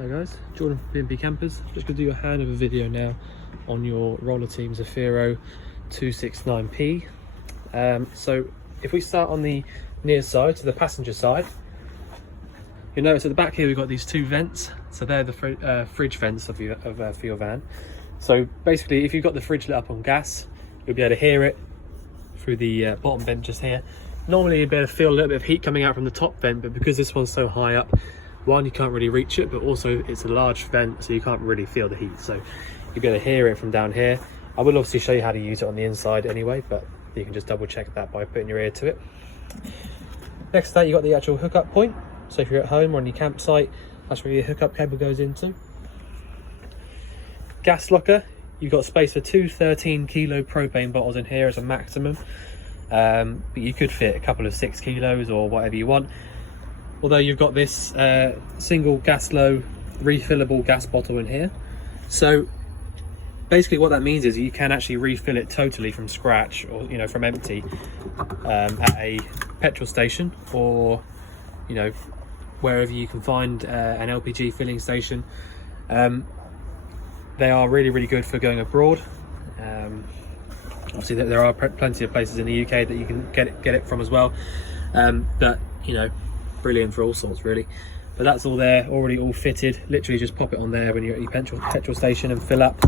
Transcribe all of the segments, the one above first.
Hi guys, Jordan from pt1 Campers. Just going to do a handover video now on your Rollerteam Zefiro 269p. So if we start on the near side, to the passenger side, you'll notice at the back here we've got these two vents. So they're the fridge vents for your van. So basically, if you've got the fridge lit up on gas, you'll be able to hear it through the bottom vent just here. Normally you'd be able to feel a little bit of heat coming out from the top vent, but because this one's so high up, one, you can't really reach it, but also it's a large vent, so you can't really feel the heat. So you'll be able to hear it from down here. I will obviously show you how to use it on the inside anyway, but you can just double check that by putting your ear to it. Next to that, you've got the actual hookup point. So if you're at home or on your campsite, that's where your hookup cable goes into. Gas locker, you've got space for two 13-kilo propane bottles in here as a maximum. But you could fit a couple of 6 kilos or whatever you want. Although you've got this single gas low refillable gas bottle in here. So basically what that means is you can actually refill it totally from scratch, or from empty, at a petrol station, or wherever you can find an LPG filling station. They are really good for going abroad. Obviously there are plenty of places in the UK that you can get it from as well, but brilliant for all sorts really. But that's all there, already all fitted. Literally just pop it on there when you're at your petrol station and fill up,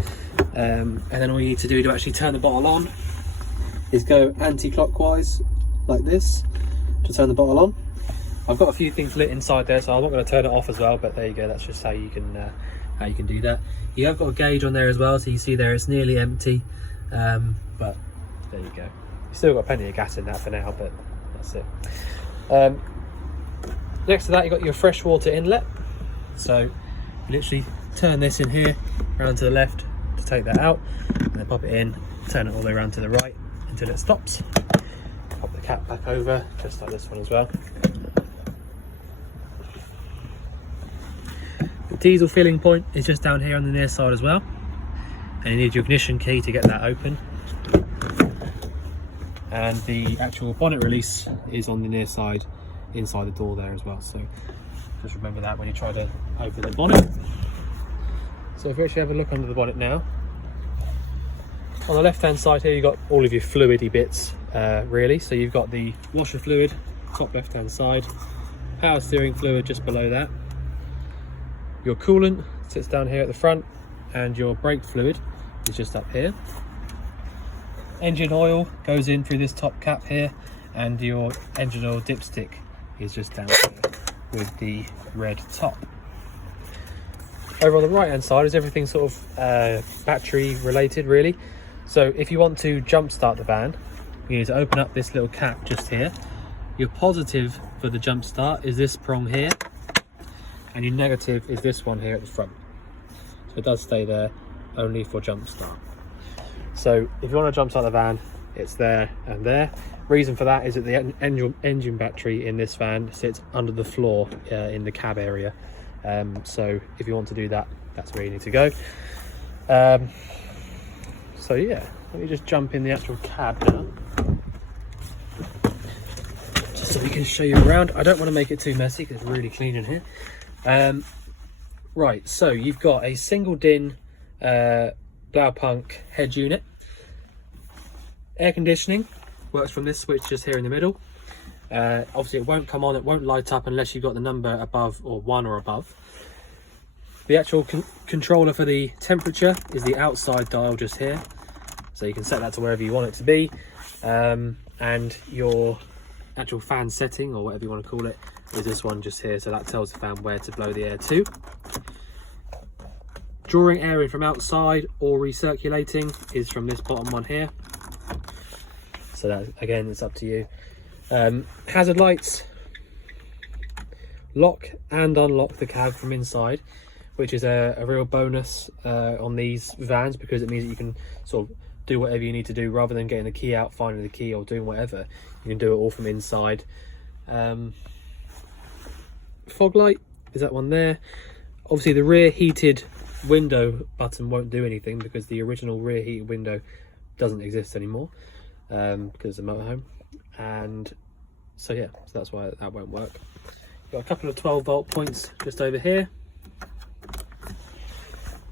and then all you need to do to actually turn the bottle on is go anti-clockwise like this to turn the bottle on. I've got a few things lit inside there, so I'm not going to turn it off as well, but there you go, that's just how you can do that. You have got a gauge on there as well, so you see there it's nearly empty, but there you go. You've still got plenty of gas in that for now, but that's it. Next to that, you've got your freshwater inlet. So you literally turn this in here around to the left to take that out, and then pop it in, turn it all the way around to the right until it stops. Pop the cap back over, just like this one as well. The diesel filling point is just down here on the near side as well, and you need your ignition key to get that open. And the actual bonnet release is on the near side, inside the door there as well, so just remember that when you try to open the bonnet. So if we actually have a look under the bonnet now, on the left hand side here you've got all of your fluidy bits really. So you've got the washer fluid, top left hand side, power steering fluid just below that, your coolant sits down here at the front, and your brake fluid is just up here. Engine oil goes in through this top cap here, and your engine oil dipstick is just down here with the red top. Over on the right hand side is everything sort of battery related really. So if you want to jump start the van, you need to open up this little cap just here. Your positive for the jump start is this prong here, and your negative is this one here at the front. So it does stay there only for jump start. So if you want to jump start the van, it's there and there. Reason for that is that the engine battery in this van sits under the floor in the cab area. So if you want to do that, that's where you need to go. So yeah, let me just jump in the actual cab now, just so we can show you around. I don't want to make it too messy because it's really clean in here. Right, so you've got a single din Blaupunk head unit. Air conditioning works from this switch just here in the middle. Obviously it won't come on, it won't light up unless you've got the number above, or 1 or above. The actual controller for the temperature is the outside dial just here, so you can set that to wherever you want it to be. And your actual fan setting, or whatever you want to call it, is this one just here, so that tells the fan where to blow the air to. Drawing air in from outside or recirculating is from this bottom one here. So that, again, it's up to you. Hazard lights lock and unlock the cab from inside, which is a real bonus on these vans, because it means that you can sort of do whatever you need to do rather than getting the key out, finding the key, or doing whatever. You can do it all from inside. Fog light is that one there. Obviously the rear heated window button won't do anything because the original rear heated window doesn't exist anymore, because it's a motorhome. And so yeah, so that's why that won't work. Got a couple of 12 volt points just over here.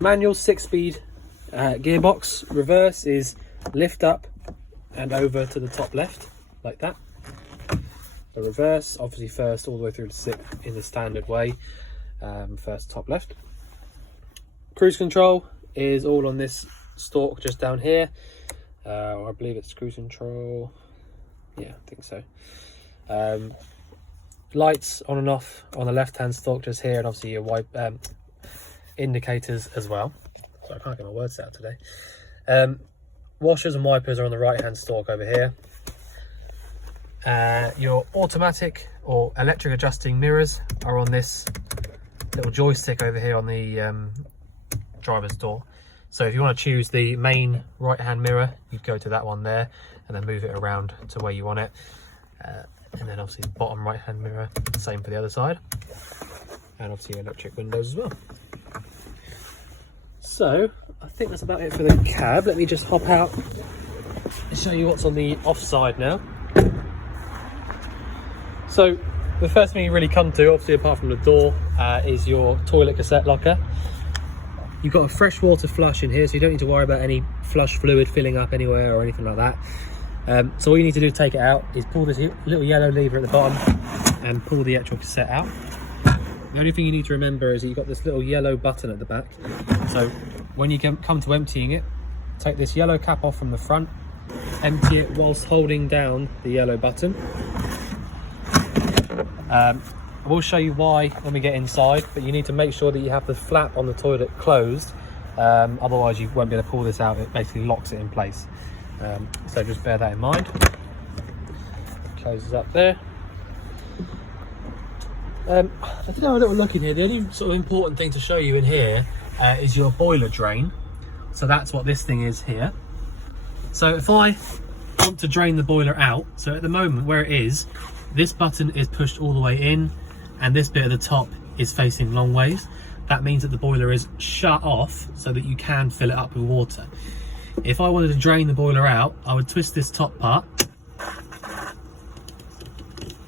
Manual 6-speed gearbox. Reverse is lift up and over to the top left, like that. The reverse, obviously first all the way through to 6 in the standard way, first top left. Cruise control is all on this stalk just down here. I believe it's cruise control, yeah, I think so. Lights on and off on the left hand stalk just here, and obviously your wipe indicators as well. So I can't get my words out today. Washers and wipers are on the right hand stalk over here. Your automatic or electric adjusting mirrors are on this little joystick over here on the driver's door. So if you want to choose the main right hand mirror, you'd go to that one there and then move it around to where you want it. And then obviously the bottom right hand mirror, same for the other side. And obviously electric windows as well. So I think that's about it for the cab. Let me just hop out and show you what's on the offside now. So the first thing you really come to, obviously apart from the door, is your toilet cassette locker. You've got a freshwater flush in here, so you don't need to worry about any flush fluid filling up anywhere or anything like that. So all you need to do to take it out is pull this little yellow lever at the bottom and pull the actual cassette out. The only thing you need to remember is that you've got this little yellow button at the back. So when you come to emptying it, take this yellow cap off from the front, empty it whilst holding down the yellow button. I will show you why when we get inside, but you need to make sure that you have the flap on the toilet closed, otherwise you won't be able to pull this out. It basically locks it in place. So just bear that in mind. Closes up there. I did have a little look in here. The only sort of important thing to show you in here is your boiler drain. So that's what this thing is here. So if I want to drain the boiler out, so at the moment where it is, this button is pushed all the way in and this bit at the top is facing long ways. That means that the boiler is shut off so that you can fill it up with water. If I wanted to drain the boiler out, I would twist this top part,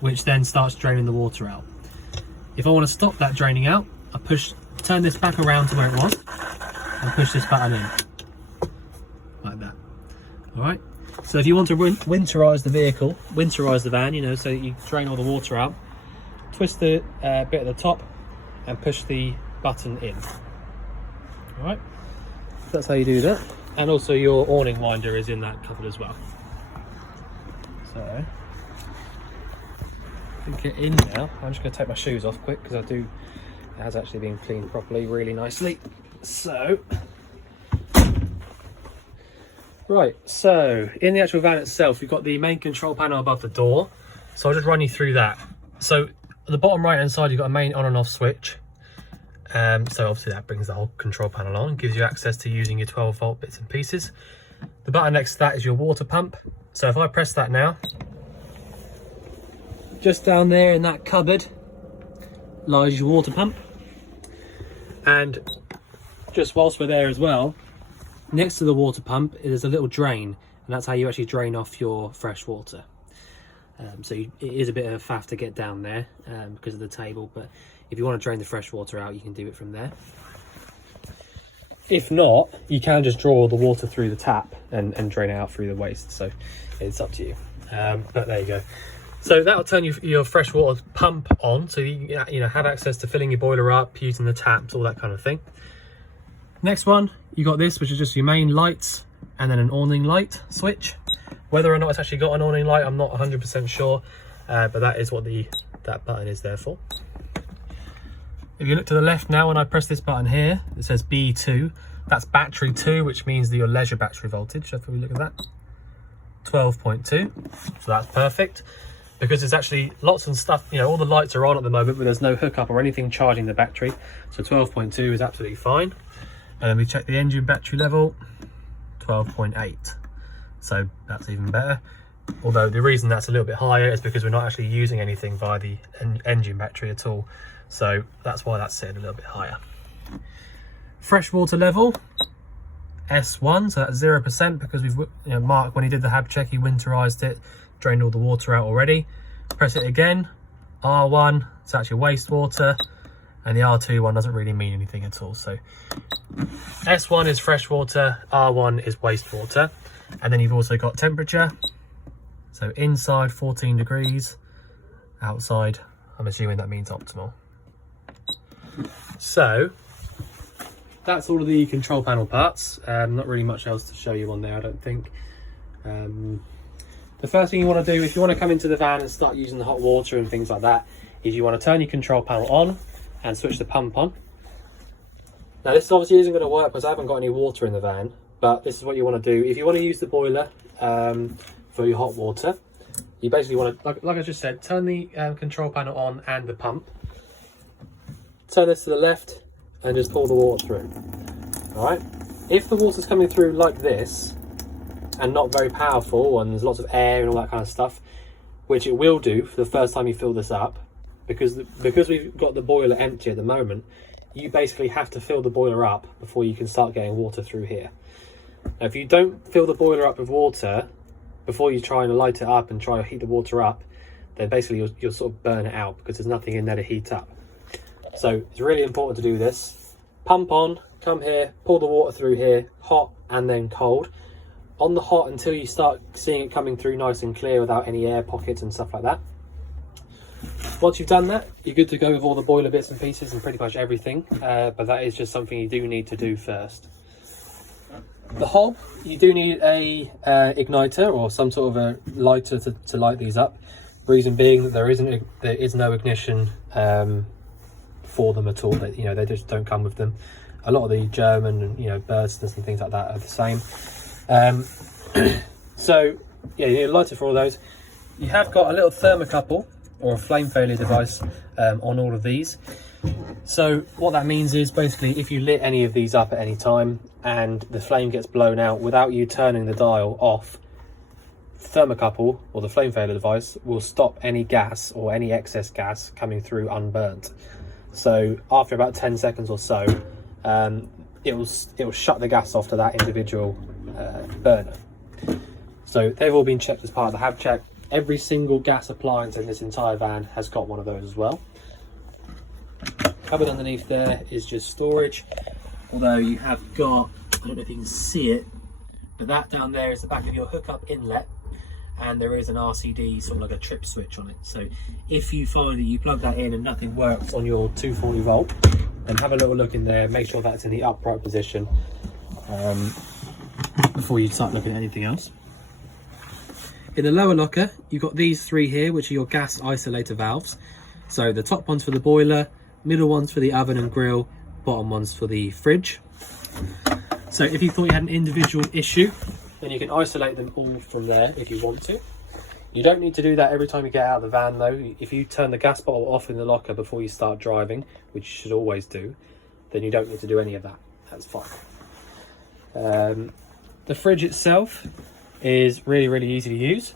which then starts draining the water out. If I want to stop that draining out, I turn this back around to where it was and push this button in, like that. All right. So if you want to winterize the vehicle, winterize the van, you know, so that you drain all the water out, twist the bit at the top and push the button in. All right. So that's how you do that. And also your awning winder is in that cupboard as well. So I think get in now. I'm just going to take my shoes off quick because it has actually been cleaned properly, really nicely. So right, so in the actual van itself, you've got the main control panel above the door. So I'll just run you through that. So at the bottom right hand side, you've got a main on and off switch. So obviously that brings the whole control panel on, gives you access to using your 12-volt bits and pieces. The button next to that is your water pump. So if I press that now, just down there in that cupboard lies your water pump. And just whilst we're there as well, next to the water pump is a little drain, and that's how you actually drain off your fresh water. So it is a bit of a faff to get down there because of the table, but if you want to drain the fresh water out, you can do it from there. If not, you can just draw the water through the tap and drain it out through the waste, so it's up to you. But there you go. So that'll turn your fresh water pump on, so you have access to filling your boiler up, using the taps, all that kind of thing. Next one, you got this, which is just your main lights and then an awning light switch. Whether or not it's actually got an awning light, I'm not 100% sure, but that is what that button is there for. If you look to the left now, when I press this button here, it says B2. That's battery 2, which means your leisure battery voltage. So if we look at that, 12.2. So that's perfect, because there's actually lots of stuff, all the lights are on at the moment, but there's no hookup or anything charging the battery. So 12.2 is absolutely fine. And then we check the engine battery level, 12.8. So that's even better. Although the reason that's a little bit higher is because we're not actually using anything via the engine battery at all. So that's why that's set a little bit higher. Freshwater level, S1, so that's 0%, because we've, Mark, when he did the hab check, he winterized it, drained all the water out already. Press it again, R1, it's actually wastewater. and the R2 one doesn't really mean anything at all. So S1 is freshwater, R1 is wastewater, and then you've also got temperature. So inside 14 degrees, outside, I'm assuming that means optimal. So that's all of the control panel parts. Not really much else to show you on there, I don't think. The first thing you want to do if you want to come into the van and start using the hot water and things like that is you want to turn your control panel on and switch the pump on. Now this obviously isn't going to work because I haven't got any water in the van, but this is what you want to do. If you want to use the boiler for your hot water, you basically want to, like I just said, turn the control panel on and the pump. Turn this to the left and just pull the water through. All right. If the water's coming through like this and not very powerful and there's lots of air and all that kind of stuff, which it will do for the first time you fill this up, because we've got the boiler empty at the moment, you basically have to fill the boiler up before you can start getting water through here. Now, if you don't fill the boiler up with water before you try and light it up and try to heat the water up, then basically you'll sort of burn it out because there's nothing in there to heat up. So it's really important to do this. Pump on, come here, pour the water through here, hot and then cold. On the hot until you start seeing it coming through nice and clear without any air pockets and stuff like that. Once you've done that, you're good to go with all the boiler bits and pieces and pretty much everything, but that is just something you do need to do first. The hob, you do need a igniter or some sort of a lighter to light these up. Reason being that there is no ignition for them at all. They just don't come with them. A lot of the German and bursters and things like that are the same. So yeah, you need a lighter for all those. You have got a little thermocouple or a flame failure device on all of these. So what that means is basically if you lit any of these up at any time and the flame gets blown out without you turning the dial off, the thermocouple or the flame failure device will stop any gas or any excess gas coming through unburnt. So after about 10 seconds or so, it will shut the gas off to that individual burner. So they've all been checked as part of the HAB check. Every single gas appliance in this entire van has got one of those as well. Covered underneath there is just storage, although you have got, I don't know if you can see it, but that down there is the back of your hookup inlet, and there is an RCD, sort of like a trip switch on it. So if you find that you plug that in and nothing works on your 240 volt, then have a little look in there, make sure that's in the upright position before you start looking at anything else. In the lower locker, you've got these three here, which are your gas isolator valves. So the top one's for the boiler, middle one's for the oven and grill, bottom one's for the fridge. So if you thought you had an individual issue, then you can isolate them all from there if you want to. You don't need to do that every time you get out of the van though. If you turn the gas bottle off in the locker before you start driving, which you should always do, then you don't need to do any of that. That's fine. The fridge itself is really easy to use.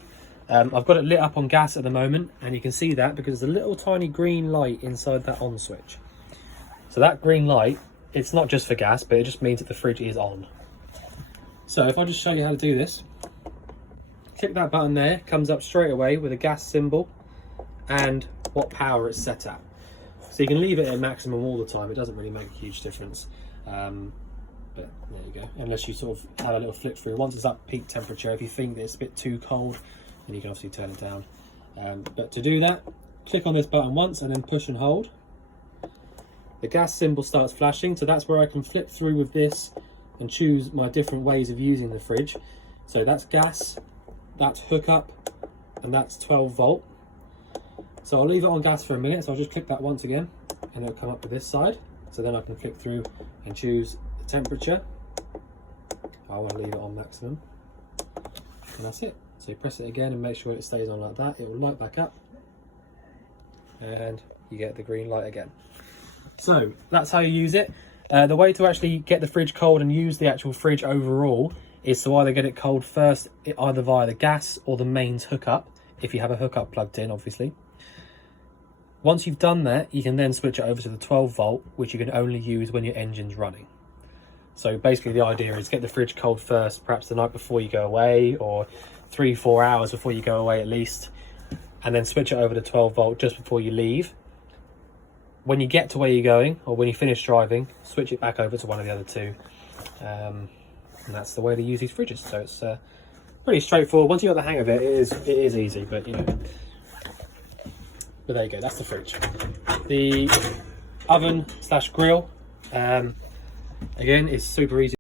I've got it lit up on gas at the moment, and you can see that because there's a little tiny green light inside that on switch. So that green light, it's not just for gas, but it just means that the fridge is on. So if I just show you how to do this, click that button there, comes up straight away with a gas symbol and what power it's set at. So you can leave it at maximum all the time, it doesn't really make a huge difference. But there you go, unless you sort of have a little flip through. Once it's up peak temperature, if you think that it's a bit too cold, then you can obviously turn it down. But to do that, click on this button once and then push and hold. The gas symbol starts flashing, so that's where I can flip through with this and choose my different ways of using the fridge. So that's gas, that's hookup, and that's 12 volt. So I'll leave it on gas for a minute, so I'll just click that once again, and it'll come up to this side. So then I can click through and choose the temperature. I want to leave it on maximum, and that's it. So you press it again and make sure it stays on like that. It will light back up, and you get the green light again. So that's how you use it. The way to actually get the fridge cold and use the actual fridge overall is to either get it cold first, either via the gas or the mains hookup, if you have a hookup plugged in, obviously. Once you've done that, you can then switch it over to the 12 volt, which you can only use when your engine's running. So basically the idea is get the fridge cold first, perhaps the night before you go away, or 3-4 hours before you go away at least, and then switch it over to 12 volt just before you leave. when you get to where you're going, or when you finish driving, switch it back over to one of the other two. And that's the way to use these fridges. So it's pretty straightforward. Once you got the hang of it, it is easy. But you know, but there you go. That's the fridge. The oven/grill, again, is super easy.